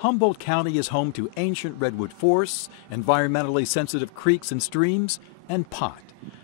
Humboldt County is home to ancient redwood forests, environmentally sensitive creeks and streams, and pot.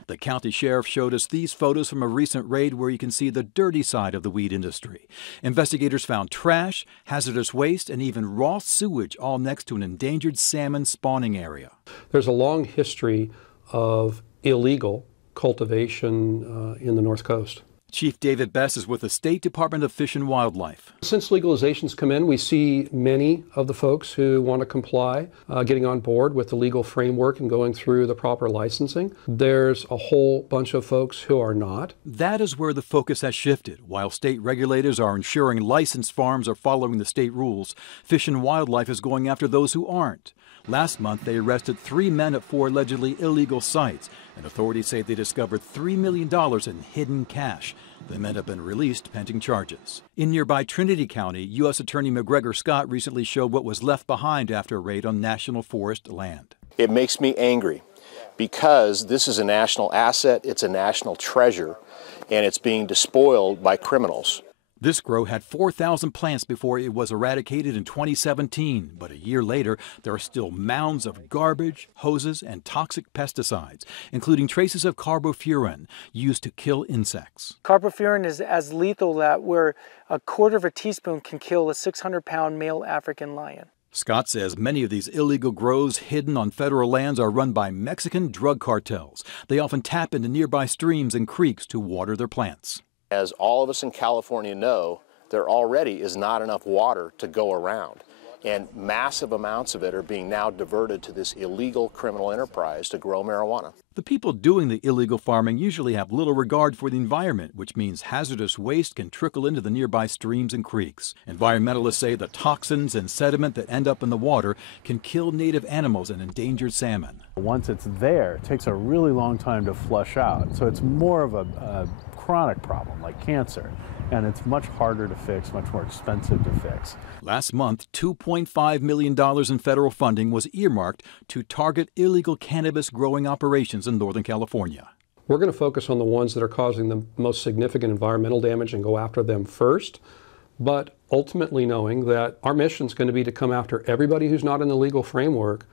The county sheriff showed us these photos from a recent raid where you can see the dirty side of the weed industry. Investigators found trash, hazardous waste, and even raw sewage all next to an endangered salmon spawning area. There's a long history of illegal cultivation in the North Coast. Chief David Best is with the State Department of Fish and Wildlife. Since legalization's come in, we see many of the folks who want to comply getting on board with the legal framework and going through the proper licensing. There's a whole bunch of folks who are not. That is where the focus has shifted. While state regulators are ensuring licensed farms are following the state rules, Fish and Wildlife is going after those who aren't. Last month, they arrested 3 men at 4 allegedly illegal sites, and authorities say they discovered $3 million in hidden cash. The men have been released pending charges. In nearby Trinity County, U.S. Attorney McGregor Scott recently showed what was left behind after a raid on national forest land. It makes me angry because this is a national asset, it's a national treasure, and it's being despoiled by criminals. This grow had 4,000 plants before it was eradicated in 2017, but a year later, there are still mounds of garbage, hoses, and toxic pesticides, including traces of carbofuran used to kill insects. Carbofuran is as lethal that where a quarter of a teaspoon can kill a 600-pound male African lion. Scott says many of these illegal grows hidden on federal lands are run by Mexican drug cartels. They often tap into nearby streams and creeks to water their plants. As all of us in California know, there already is not enough water to go around, and massive amounts of it are being now diverted to this illegal criminal enterprise to grow marijuana. The people doing the illegal farming usually have little regard for the environment, which means hazardous waste can trickle into the nearby streams and creeks. Environmentalists say the toxins and sediment that end up in the water can kill native animals and endangered salmon. Once it's there, it takes a really long time to flush out, so it's more of a chronic problem like cancer, and it's much harder to fix, much more expensive to fix. Last month, $2.5 million in federal funding was earmarked to target illegal cannabis growing operations in Northern California. We're going to focus on the ones that are causing the most significant environmental damage and go after them first, but ultimately knowing that our mission is going to be to come after everybody who's not in the legal framework